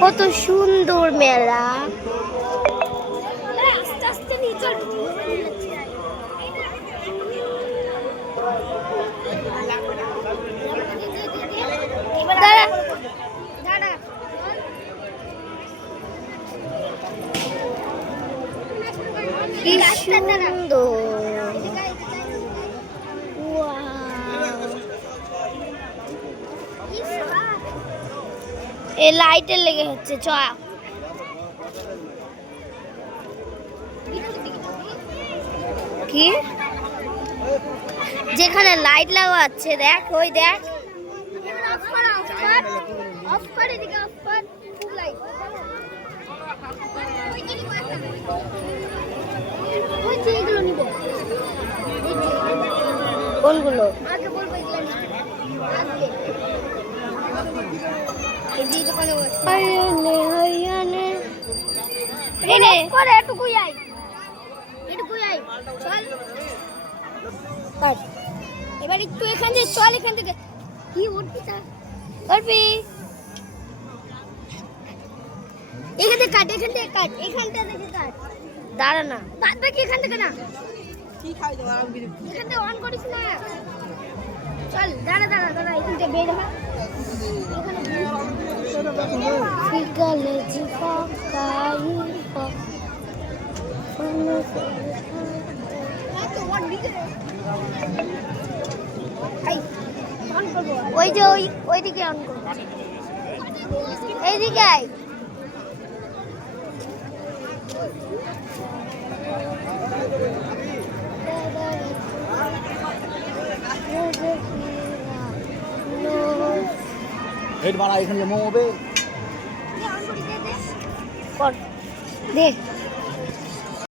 কত সুন্দর মেলা। কি সুন্দর। এ লাইটের লেগে হচ্ছে চ। কি? যেখানে লাইট লাগা আছে দেখ। ওই দেখ অফ হরিয়ানে হরিয়ানে এই করে এটুকুই আই এটুকুই আই চল কাট এবার একটু এখান থেকে চল এখান থেকে কি উঠবি তা করবি এখান থেকে কাট এখান থেকে কাট এখানটা থেকে কাট দাঁড়া না বাদ বাকি এখান থেকে না এখান থেকে অন করিস না। চল দাঁড়া দাঁড়া দাঁড়া এখান থেকে বের হ। জিফা কাই এই, ওই যে ওই ওইদিকে অন করো। এইদিকে আয়। হেড মারা এখানে মোমো হবে। দে।